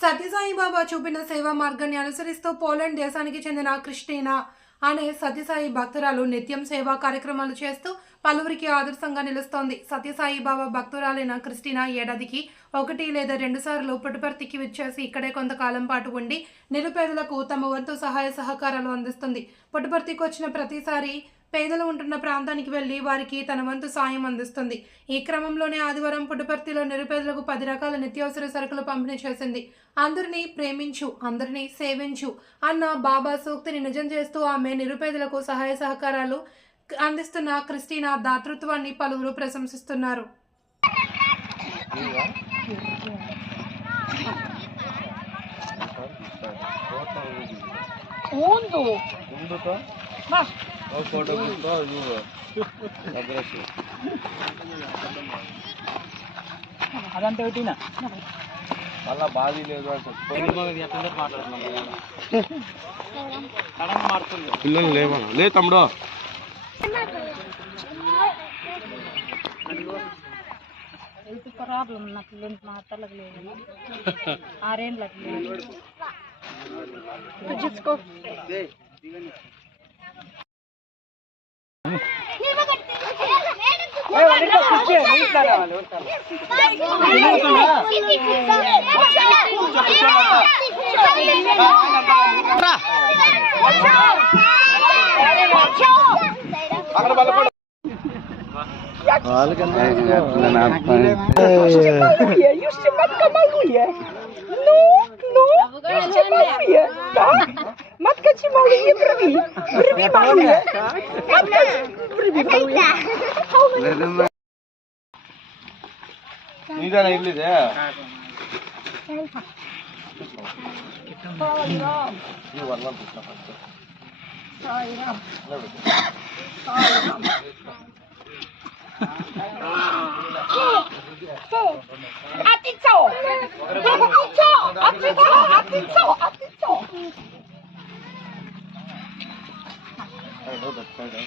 సత్యసాయి బాబా చూపిన సేవా మార్గాన్ని అనుసరిస్తూ పోలాండ్ దేశానికి చెందిన క్రిస్టీనా అనే సత్యసాయి భక్తురాలు నిత్యం సేవా కార్యక్రమాలు చేస్తూ పలువురికి ఆదర్శంగా నిలుస్తోంది. సత్యసాయి బాబా భక్తురాలైన క్రిస్టినా ఏడాదికి ఒకటి లేదా రెండు సార్లు పుట్టుపర్తికి విచ్చేసి ఇక్కడే కొంతకాలం పాటు ఉండి నిరుపేదలకు తమ వంతు సహాయ సహకారాలు అందిస్తుంది. పుట్టుపర్తికి వచ్చిన ప్రతిసారి పేదలు ఉంటున్న ప్రాంతానికి వెళ్ళి వారికి తన వంతు సాయం అందిస్తుంది. ఈ క్రమంలోనే ఆదివారం పుట్టుపర్తిలో నిరుపేదలకు పది రకాల నిత్యావసర సరుకులు పంపిణీ చేసింది. అందరినీ ప్రేమించు అందరినీ సేవించు అన్న బాబా సూక్తిని నిజం చేస్తూ ఆమె నిరుపేదలకు సహాయ సహకారాలు అందిస్తున్న క్రిస్టీనా దాతృత్వాన్ని పలువురు ప్రశంసిస్తున్నారు. అదంతా పెట్టినా? మళ్ళా బాధ లేదు పిల్లలు లేవా? లే తమ్ముడు. ಇದು ಪ್ರಾಬ್ಲಮ್ ನಕ್ಲೆಂತ ಮಾತಾಡಲೇ ಆರೇನ್ ಲಗ್ಲಿ ಜಿಸ್ಕೋ Thank you. Malgulia, już się matka maluje. No, no, Attito! Attito! Attito! Attito! Attito! to.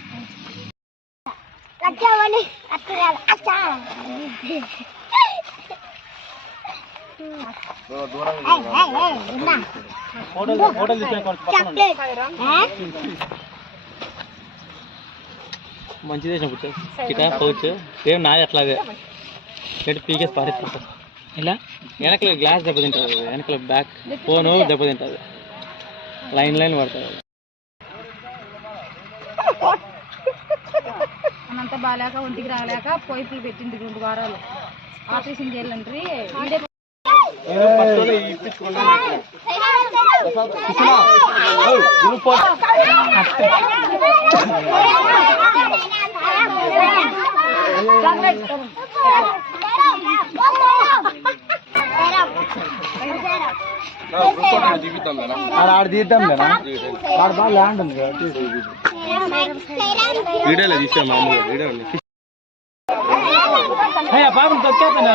awak ni, lagi awak acah. మంచి ఇట పోవచ్చు ఏం నాది అట్లాగే. పెట్టి. పీకేసి పారేస్తా ఇలా వెనకల గ్లాస్ దెబ్బతింటుంది వెనకల బ్యాక్ ఫోను దెబ్బతింటుంది లైన్ లైన్ పడుతుంది అనంత బాగాలేక ఒంటికి రాలేక పైపులు పెట్టింది రెండు వారాలు. ఆపరేషన్ చేయాలంటే ఈడే దిగుతాం కదా ఆడ తీద్దాం కదా ఆడ బాగా ల్యాండ్ ఉంది కదా వీడియోలో తీసాం మామూలుగా వీడియో పాపం తొక్కేస్తాను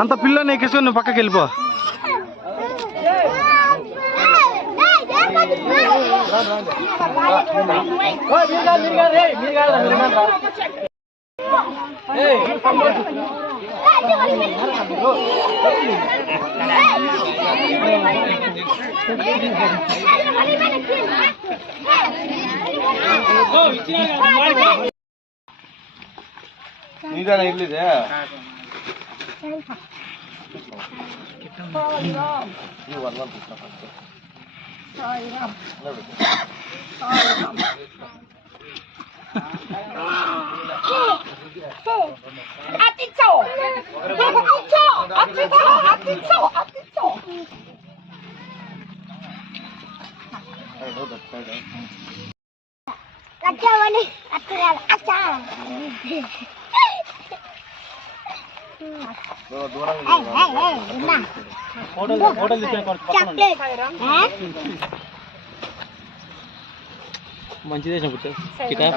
అంత పిల్లని ఎక్కించుకొని నువ్వు పక్కకి వెళ్ళిపో ನೀದಾನ ಇರ್ಲಿದೆ Sairam Sairam Sairam Atenção! Atenção! Atenção! Atenção! Atenção! Atenção! Atenção! Atenção! మంచి చేసిన పుట్టు.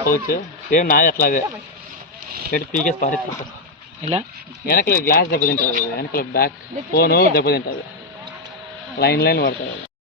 పౌచ్ ఏం నాది అట్లాగే. ఎటు పీకేసి పారేస్తా ఇలా వెనకల గ్లాస్ దెబ్బతింటుంది. వెనకల బ్యాక్ ఫోను దెబ్బతింటుంది. లైన్ లైన్ పడుతుంది